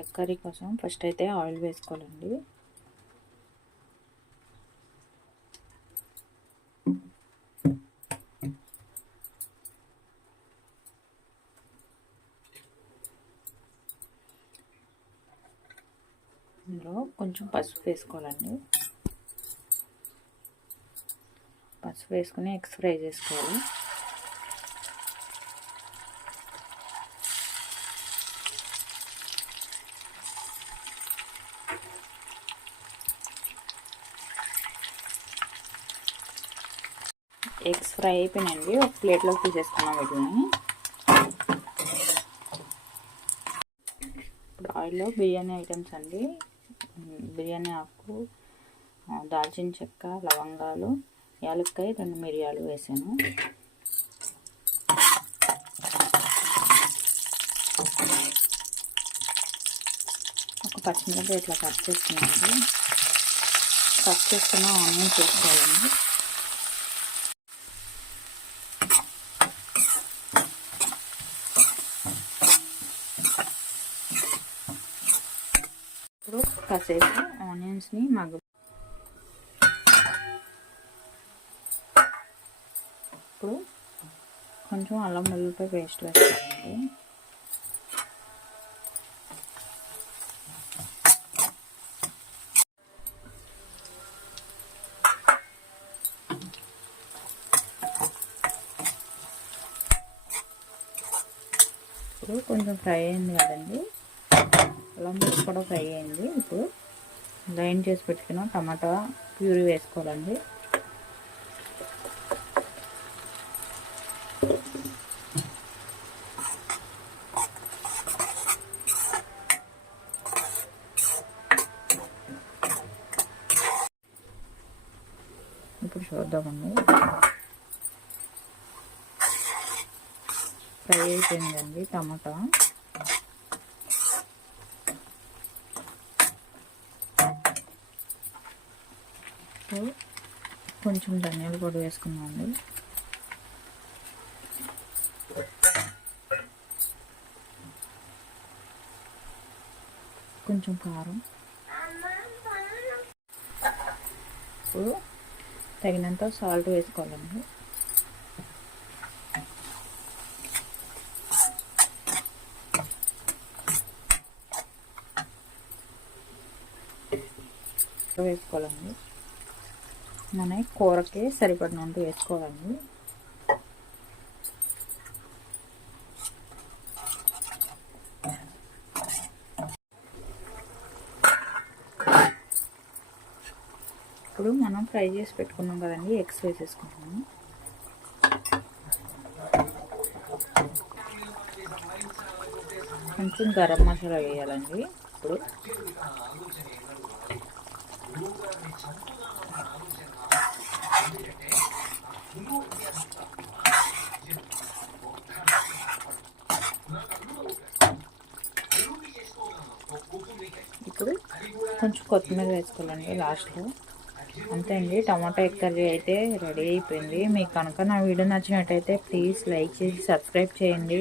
Egg curry కోసం first అయితే oil వేసుకోవాలండి. ఇందులో కొంచెం పసుపు వేసుకోవాలండి. పసుపు వేసుకుని ఎగ్స్ ఫ్రై చేసుకోవాలి. ఎగ్స్ ఫ్రై అయిపోయినాయండి. ఒక ప్లేట్లోకి తీసేసుకున్నాం వీటిని. ఇప్పుడు ఆయిల్లో బిర్యానీ ఐటమ్స్ అండి. బిర్యానీ ఆకు, దాల్చిన చెక్క, లవంగాలు, యాలక్కాయ, 2 మిరియాలు వేసాను. ఒక పచ్చిమిరపకాయ ఇట్లా కట్ చేసుకున్నాను. కట్ చేసుకున్న ఆనియన్స్ వేసుకోవాలండి. ఇప్పుడు కాసేపు ఆనియన్స్ని ఇప్పుడు కొంచెం అల్లం వెల్లుల్లిపాయ పేస్ట్ వేసుకోవాలండి. ఇప్పుడు కొంచెం ఫ్రై అయింది కదండి, అల్లం పేస్ట్ కూడా ఫ్రై అయింది. ఇప్పుడు గ్రైండ్ చేసి పెట్టుకున్న టమాటా ప్యూరీ వేసుకోవాలండి. ఇప్పుడు చూద్దామండి. ఫ్రై అయిపోయిందండి టమాటా. కొంచెం ధనియాల పొడి వేసుకున్నామండి. కొంచెం కారం, ఇప్పుడు తగినంత సాల్ట్ వేసుకోవాలండి. వేసుకోవాలండి. మన కూరకి సరిపడినంత వేసుకోవాలండి. ఇప్పుడు మనం ఫ్రై చేసి పెట్టుకున్నాం కదండి, ఎగ్స్ వేసేసుకుంటాము. కొంచెం గరం మసాలా వేయాలండి. ఇప్పుడు కొంచెం కొత్తిమీర వేసుకోవాలండి లాస్ట్లో. అంతే అండి, టమాటా ఎగ్ కర్రీ అయితే రెడీ అయిపోయింది. మీకు కనుక నా వీడియో నచ్చినట్టయితే ప్లీజ్ లైక్ చేసి సబ్స్క్రైబ్ చేయండి.